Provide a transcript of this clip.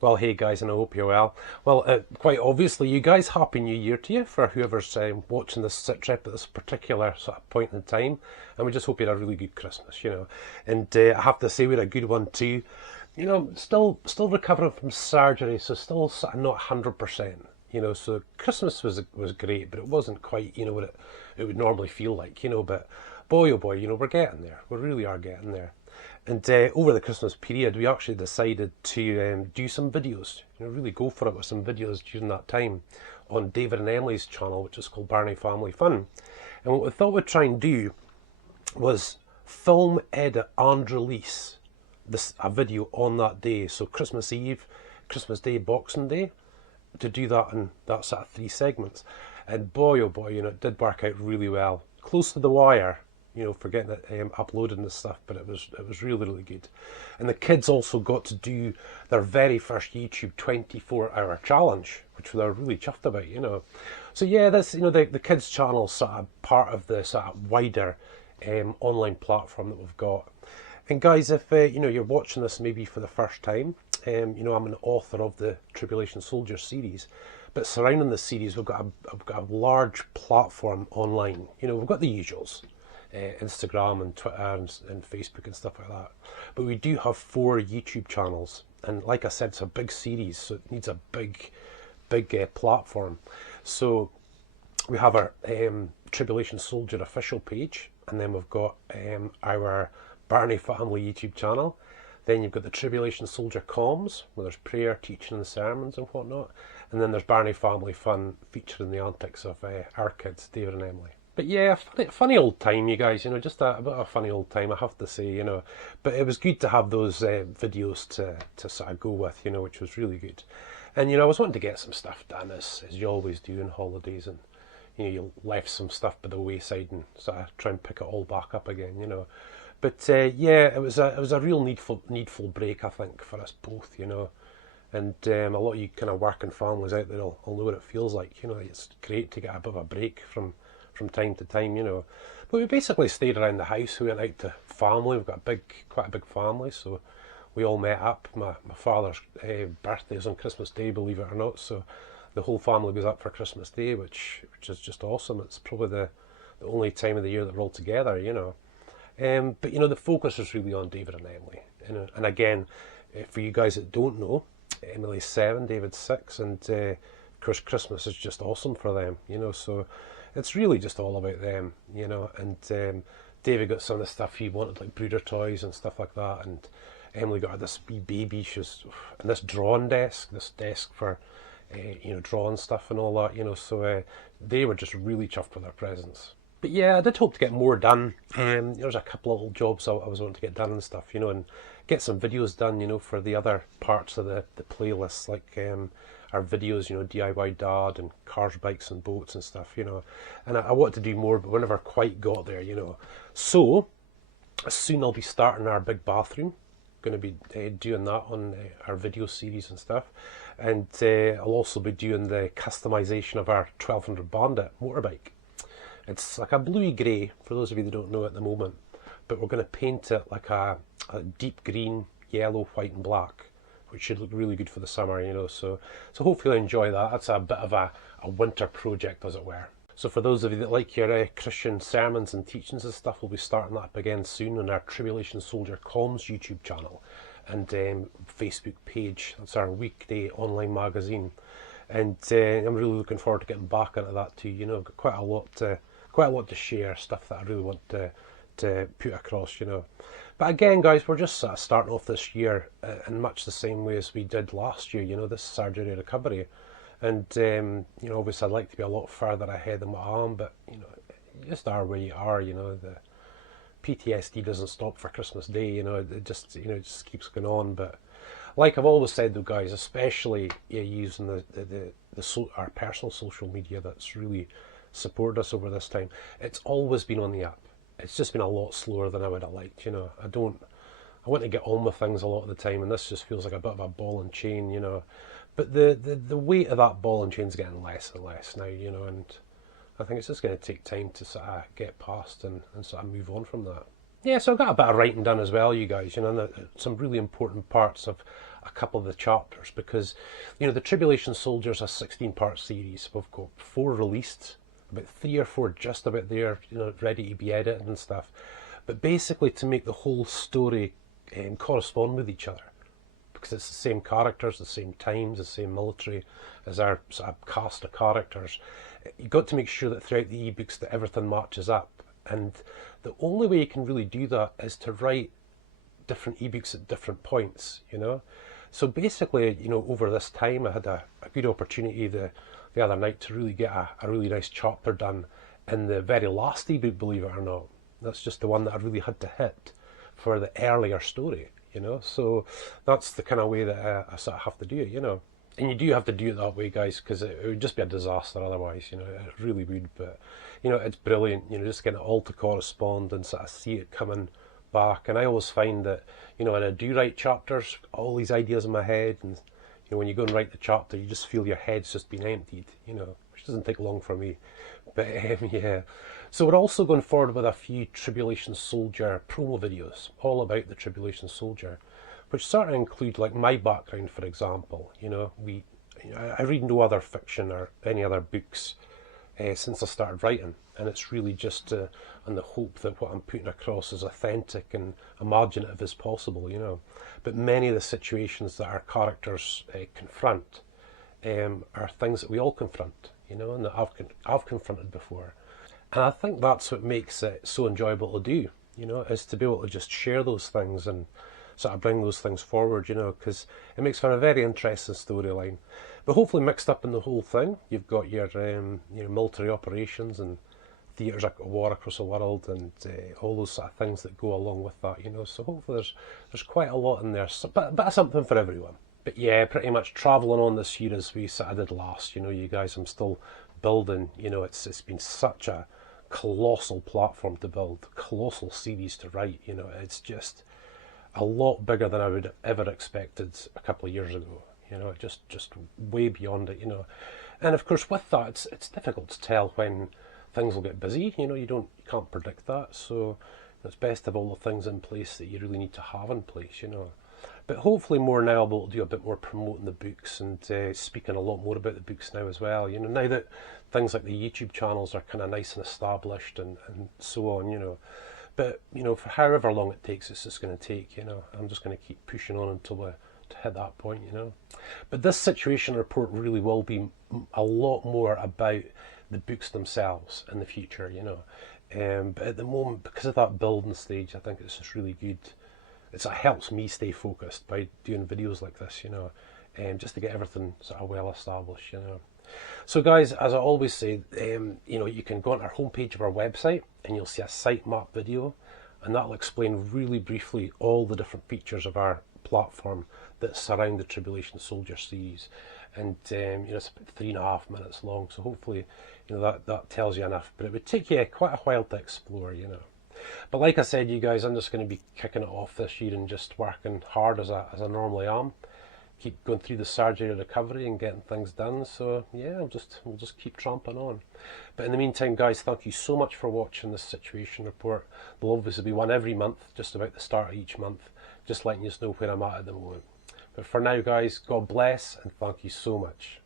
Well, hey guys, and I hope you're well. Well, quite obviously, you guys, Happy New Year to you for whoever's watching this Sitrep at this particular sort of point in time. And we just hope you had a really good Christmas. And I have to say, we had a good one too. Still recovering from surgery, so still sort of not 100%. So Christmas was great, but it wasn't quite, what it would normally feel like. But boy, oh boy, we're getting there. We really are getting there. And over the Christmas period, we actually decided to do some videos. Really go for it with some videos during that time on David and Emily's channel, which is called Barney Family Fun. And what we thought we'd try and do was film, edit, and release a video on that day. So Christmas Eve, Christmas Day, Boxing Day, to do that in that sort of 3 segments. And boy, oh boy, it did work out really well. Close to the wire, for getting it uploaded and stuff, but it was really, really good. And the kids also got to do their very first YouTube 24-hour challenge, which they were really chuffed about. So yeah, that's the kids channel sort of part of the sort of wider online platform that we've got. And guys, if you're watching this maybe for the first time, I'm an author of the Tribulation Soldier series, but surrounding the series, we've got a large platform online. We've got the usuals. Instagram and Twitter and Facebook and stuff like that. But we do have 4 YouTube channels, and like I said, it's a big series, so it needs a big platform. So we have our Tribulation Soldier official page, and then we've got our Barney Family YouTube channel. Then you've got the Tribulation Soldier comms, where there's prayer, teaching and sermons and whatnot. And then there's Barney Family Fun, featuring the antics of our kids, David and Emily. But yeah, funny old time, you guys, just a bit of a funny old time, I have to say, But it was good to have those videos to sort of go with, which was really good. And, I was wanting to get some stuff done, as you always do in holidays, and, you left some stuff by the wayside and sort of try and pick it all back up again, But yeah, it was a real needful break, I think, for us both, And a lot of you kind of working families out there will know what it feels like. It's great to get a bit of a break from time to time, But we basically stayed around the house. We went out to family. We've got quite a big family, so we all met up. My father's birthday is on Christmas Day, believe it or not. So the whole family goes up for Christmas Day, which is just awesome. It's probably the only time of the year that we're all together, But the focus is really on David and Emily. And again, for you guys that don't know, Emily's 7, David's 6, and of course Christmas is just awesome for them, So it's really just all about them, And David got some of the stuff he wanted, like brooder toys and stuff like that, and Emily got her this wee baby. And this drawing desk, this desk for drawing stuff and all that, So they were just really chuffed with their presents. But yeah, I did hope to get more done. There's a couple of little jobs I was wanting to get done and stuff, and get some videos done, for the other parts of the playlists, like our videos, DIY Dad and cars, bikes and boats and stuff, And I wanted to do more, but we never quite got there, So soon I'll be starting our big bathroom. Going to be doing that on our video series and stuff. And I'll also be doing the customization of our 1200 Bandit motorbike. It's like a bluey grey, for those of you that don't know at the moment, but we're going to paint it like a deep green, yellow, white and black, which should look really good for the summer, So hopefully you'll enjoy that. That's a bit of a winter project, as it were. So for those of you that like your Christian sermons and teachings and stuff, we'll be starting that up again soon on our Tribulation Soldier comms YouTube channel and Facebook page. That's our weekday online magazine. And I'm really looking forward to getting back into that too. I've got quite a lot to share, stuff that I really want to put across, But again, guys, we're just sort of starting off this year in much the same way as we did last year, this surgery recovery. And, obviously I'd like to be a lot further ahead than what I am, but, you just are where you are, The PTSD doesn't stop for Christmas Day, it just keeps going on. But like I've always said though, guys, especially using our personal social media that's really supported us over this time, it's always been on the up. It's just been a lot slower than I would have liked, I want to get on with things a lot of the time, and this just feels like a bit of a ball and chain, But the weight of that ball and chain's getting less and less now, and I think it's just going to take time to sort of get past and sort of move on from that. Yeah, so I got a bit of writing done as well, you guys, you know, and some really important parts of a couple of the chapters because, you know, the Tribulation Soldiers, a 16-part series. We've got 4 released, about 3 or 4 just about there, you know, ready to be edited and stuff. But basically to make the whole story correspond with each other because it's the same characters, the same times, the same military as our sort of cast of characters. You've got to make sure that throughout the ebooks that everything matches up. And the only way you can really do that is to write different ebooks at different points, you know. So basically, you know, over this time, I had a good opportunity the other night to really get a really nice chapter done in the very last ebook, believe it or not. That's just the one that I really had to hit for the earlier story, you know. So that's the kind of way that I sort of have to do it, you know. And you do have to do it that way, guys, because it would just be a disaster otherwise, you know. It really would, but you know, it's brilliant, you know, just getting it all to correspond and sort of see it coming back. And I always find that, you know, when I do write chapters, all these ideas in my head, and you know, when you go and write the chapter, you just feel your head's just been emptied, you know, which doesn't take long for me. But yeah, so we're also going forward with a few Tribulation Soldier promo videos, all about the Tribulation Soldier, which sort of include like my background, for example. You know, I read no other fiction or any other books since I started writing, and it's really just on the hope that what I'm putting across is authentic and imaginative as possible, you know. But many of the situations that our characters confront are things that we all confront, you know, and that I've confronted before. And I think that's what makes it so enjoyable to do, you know, is to be able to just share those things and sort of bring those things forward, you know, because it makes for a very interesting storyline. But hopefully mixed up in the whole thing, you've got your military operations and theatres of war across the world and all those sort of things that go along with that, you know. So hopefully there's quite a lot in there, so, but of something for everyone. But yeah, pretty much travelling on this year as we sort of did last, you know, you guys, I'm still building, you know, it's been such a colossal platform to build, colossal series to write, you know, it's just a lot bigger than I would have ever expected a couple of years ago, you know, just way beyond it, you know. And of course with that, it's difficult to tell when things will get busy, you know, you can't predict that, so it's best to have all the things in place that you really need to have in place, you know. But hopefully more now I'll be able to do a bit more promoting the books and speaking a lot more about the books now as well. You know, now that things like the YouTube channels are kind of nice and established and so on, you know. But, you know, for however long it takes, it's just going to take, you know. I'm just going to keep pushing on until we to hit that point, you know. But this situation report really will be a lot more about the books themselves in the future, you know. But at the moment, because of that building stage, I think it's just really good. It helps me stay focused by doing videos like this, you know, just to get everything sort of well established, you know. So guys, as I always say, you know, you can go on our homepage of our website and you'll see a sitemap video, and that'll explain really briefly all the different features of our platform that surround the Tribulation Soldier series. And you know, it's about 3.5 minutes long, so hopefully, you know, that tells you enough. But it would take you quite a while to explore, you know. But like I said, you guys, I'm just going to be kicking it off this year and just working hard as I normally am. Keep going through the surgery recovery and getting things done. So yeah, we'll just keep tramping on. But in the meantime, guys, thank you so much for watching this situation report. There'll obviously be one every month, just about the start of each month, just letting you know where I'm at the moment. But for now, guys, God bless and thank you so much.